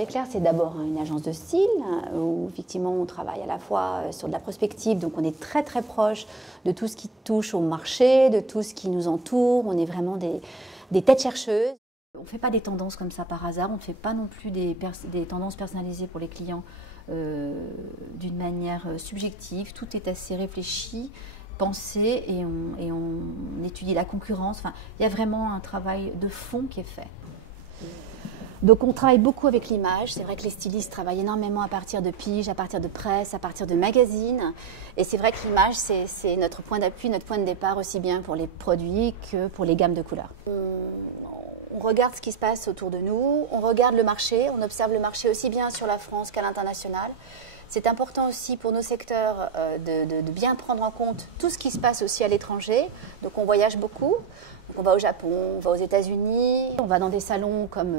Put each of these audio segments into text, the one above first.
Leclerc, c'est d'abord une agence de style où effectivement on travaille à la fois sur de la prospective, donc on est très très proche de tout ce qui touche au marché, de tout ce qui nous entoure. On est vraiment des têtes chercheuses. On ne fait pas des tendances comme ça par hasard, on ne fait pas non plus des tendances personnalisées pour les clients d'une manière subjective. Tout est assez réfléchi, pensé et on étudie la concurrence. Enfin, il y a vraiment un travail de fond qui est fait. Donc on travaille beaucoup avec l'image. C'est vrai que les stylistes travaillent énormément à partir de piges, à partir de presse, à partir de magazines. Et c'est vrai que l'image, c'est notre point d'appui, notre point de départ aussi bien pour les produits que pour les gammes de couleurs. On regarde ce qui se passe autour de nous, on regarde le marché, on observe le marché aussi bien sur la France qu'à l'international. C'est important aussi pour nos secteurs de bien prendre en compte tout ce qui se passe aussi à l'étranger. Donc on voyage beaucoup, donc on va au Japon, on va aux États-Unis, on va dans des salons comme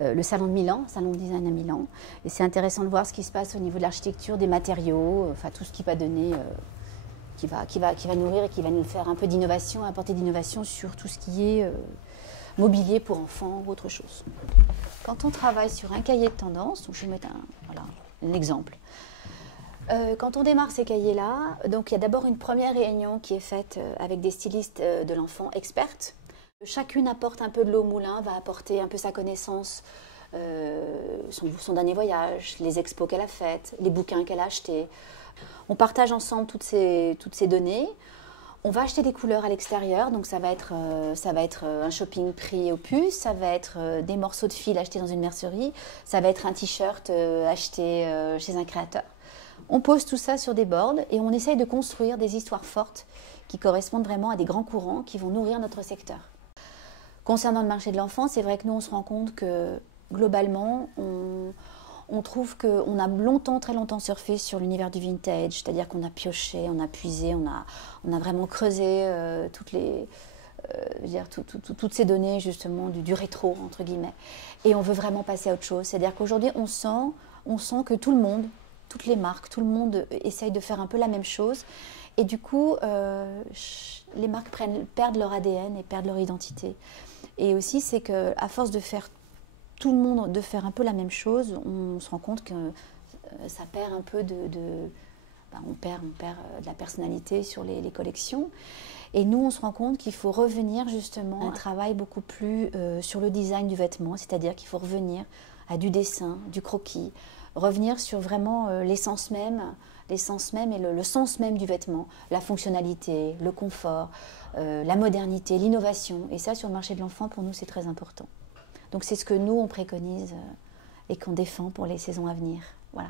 le salon de Milan, salon de design à Milan. Et c'est intéressant de voir ce qui se passe au niveau de l'architecture, des matériaux, enfin tout ce qui va donner, qui va nourrir et qui va nous faire un peu d'innovation, apporter d'innovation sur tout ce qui est mobilier pour enfants ou autre chose. Quand on travaille sur un cahier de tendance, donc je vais mettre un exemple. Quand on démarre ces cahiers-là, donc il y a d'abord une première réunion qui est faite avec des stylistes de l'enfant expertes. Chacune apporte un peu de l'eau au moulin, va apporter un peu sa connaissance, son dernier voyage, les expos qu'elle a faites, les bouquins qu'elle a achetés. On partage ensemble toutes ces données. On va acheter des couleurs à l'extérieur, donc ça va être un shopping prix au puce, ça va être des morceaux de fil achetés dans une mercerie, ça va être un t-shirt acheté chez un créateur. On pose tout ça sur des boards et on essaye de construire des histoires fortes qui correspondent vraiment à des grands courants qui vont nourrir notre secteur. Concernant le marché de l'enfant, c'est vrai que nous on se rend compte que globalement on trouve qu'on a très longtemps surfé sur l'univers du vintage, c'est-à-dire qu'on a pioché, on a puisé, on a vraiment creusé toutes ces données justement du rétro, entre guillemets. Et on veut vraiment passer à autre chose. C'est-à-dire qu'aujourd'hui, on sent que tout le monde, toutes les marques, tout le monde essaye de faire un peu la même chose. Et du coup, les marques perdent leur ADN et perdent leur identité. Et aussi, c'est qu'à force de faire tout le monde de faire un peu la même chose, on se rend compte que ça perd un peu on perd de la personnalité sur les collections. Et nous, on se rend compte qu'il faut revenir justement à un travail beaucoup plus sur le design du vêtement, c'est-à-dire qu'il faut revenir à du dessin, du croquis, revenir sur vraiment l'essence même et le sens même du vêtement, la fonctionnalité, le confort, la modernité, l'innovation. Et ça, sur le marché de l'enfant, pour nous, c'est très important. Donc c'est ce que nous, on préconise et qu'on défend pour les saisons à venir. Voilà.